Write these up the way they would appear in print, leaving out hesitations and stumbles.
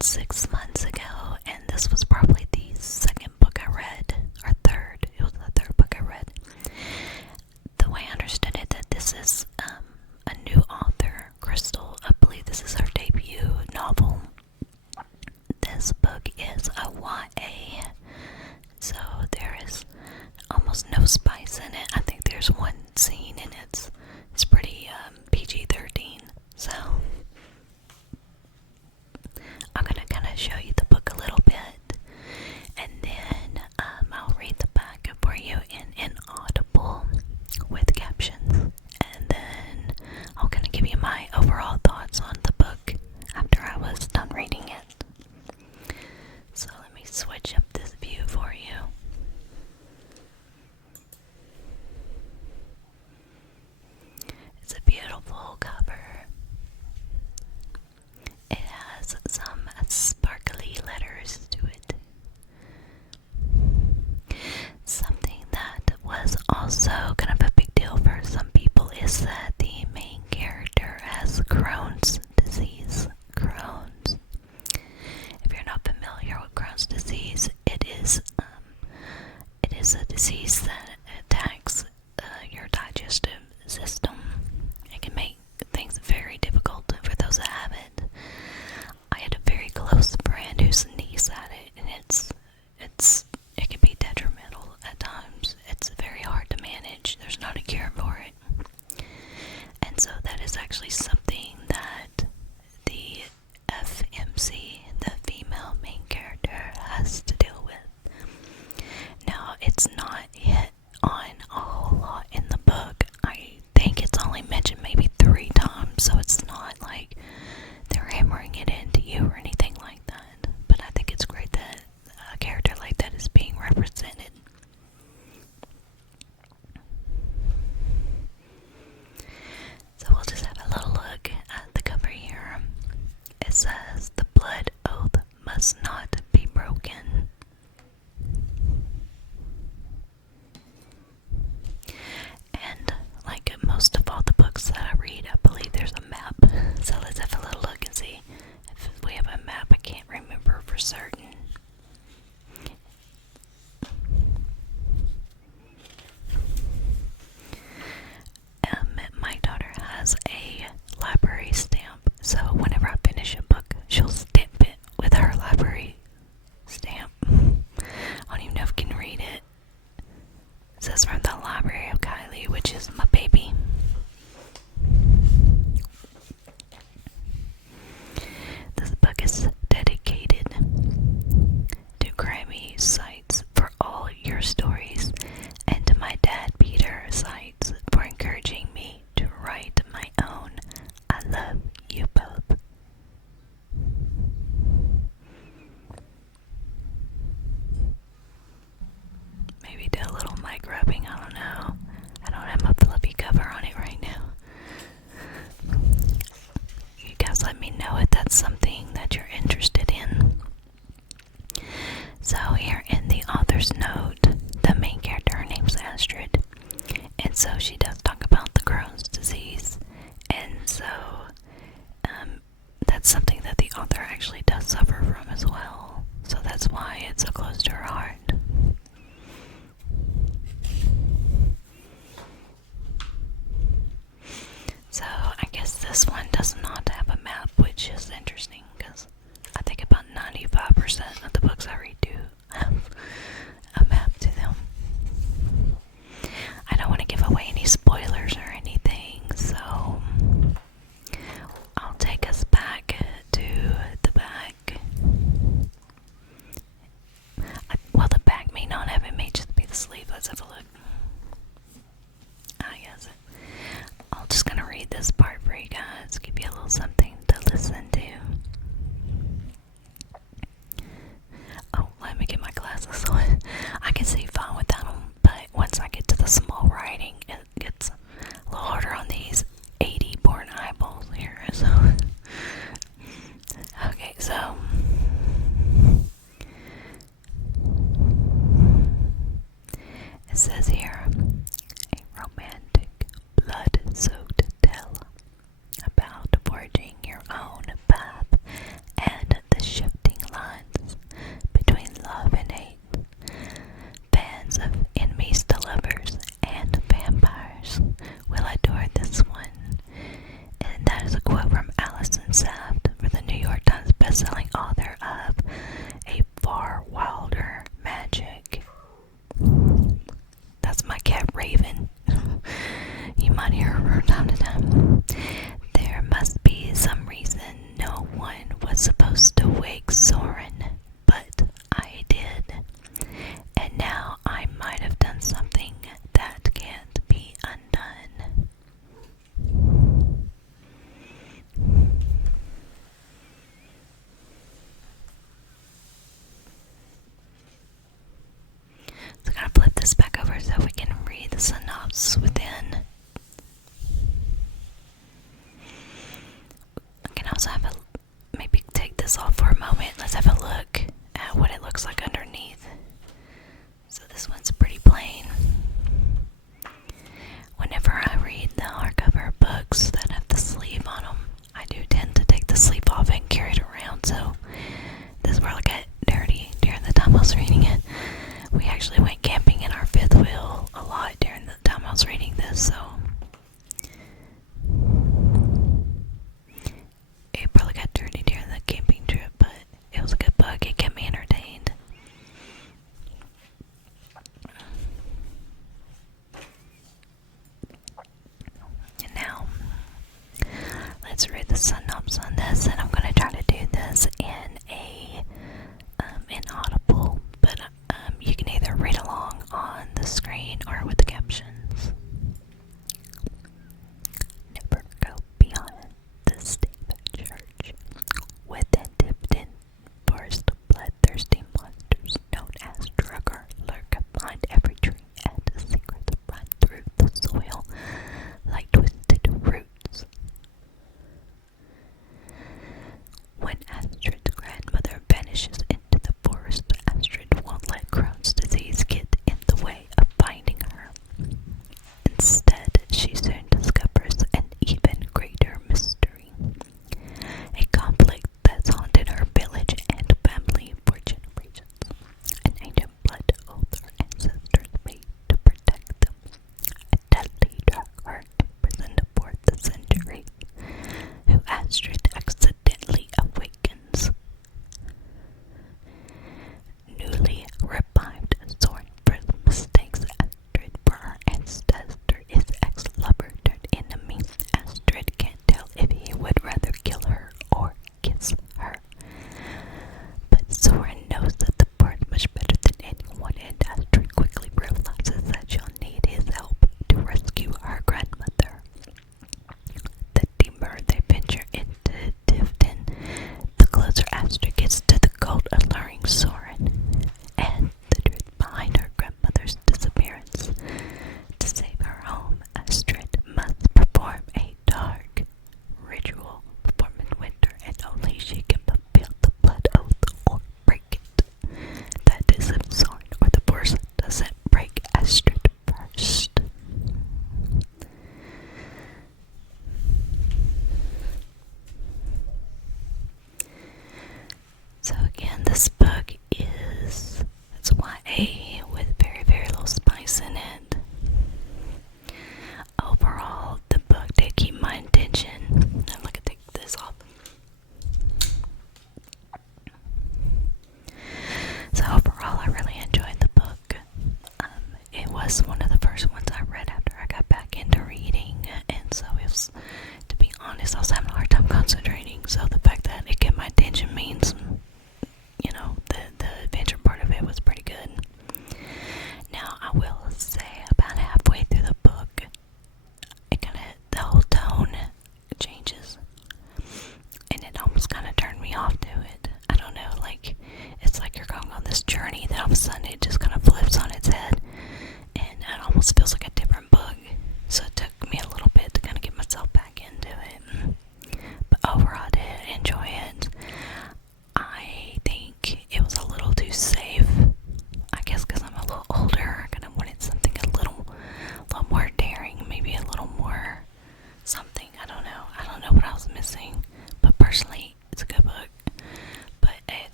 about 6 months ago, and this was probably the second book I read, or third. It was the third book I read. The way I understood it, that this is a new author, Crystal. I believe this is her debut novel. This book is a YA, so there is almost no spice in it. I think there's one scene, and it's pretty PG-13. So I'm gonna kind of show you the book a little bit, and then I'll read the back for you in Audible with captions, and then I'll kind of give you my overall thoughts on the book after I was done reading it. So let me switch up this view for you. It's a beautiful cover. It has some sparkly letters to it. Something that was also kind of a big deal for some people is that the main character has Crohn's disease. Crohn's. If you're not familiar with Crohn's disease, it is a disease that attacks your digestive system. It can make things very difficult for those that have it. I had a very close friend whose niece had it, and it can be detrimental at times. It's very hard to manage. There's not a cure for it. And so that is actually something that the FMC, the female main character, has to deal with. Now, it's not hit on a whole lot in the book. I think it's only mentioned maybe 3 times, so it's not like they're hammering it into you or anything like that. But I think it's great that a character like that is being represented. So we'll just have a little look at the cover here. It says, "The blood oath must not be broken." And like most of all the books that I read, I believe there's a map. So let's have a little look and see if we have a map. I can't remember for certain. My daughter has a library stamp, so whenever I finish a book, she'll stamp it with her library stamp. I don't even know if you can read it. It says, "From the Library of Kylie," which is my baby. This book is dedicated to Grammy Sites for all your stories, and to my dad, Peter Sites, for encouraging me to write my own. I love you both. Maybe do a little mic rubbing, I don't know. I don't have my fluffy cover on it right now. You guys let me know if that's something that you're interested in. So here in the author's note, the main character, her name's Astrid, and so she does talk about the Crohn's disease, and so that's something that the author actually does suffer from as well. So that's why it's so close to her heart. So I guess this one does not have a map, which is interesting because I think about 95% of the books I read do have a map to them. I don't want to give away any spoilers or anything, so I'll take us back to the back. Well, the for a moment. Let's have a look at what it looks like underneath. So this one's pretty plain. Whenever I read the hardcover books that have the sleeve on them, I do tend to take the sleeve off and carry it around, so this is where I got dirty during the time I was reading it. We actually went camping in our fifth wheel a lot during the time I was reading this, so it probably got dirty during the camping trip, but it was a good book. It kept me entertained.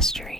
history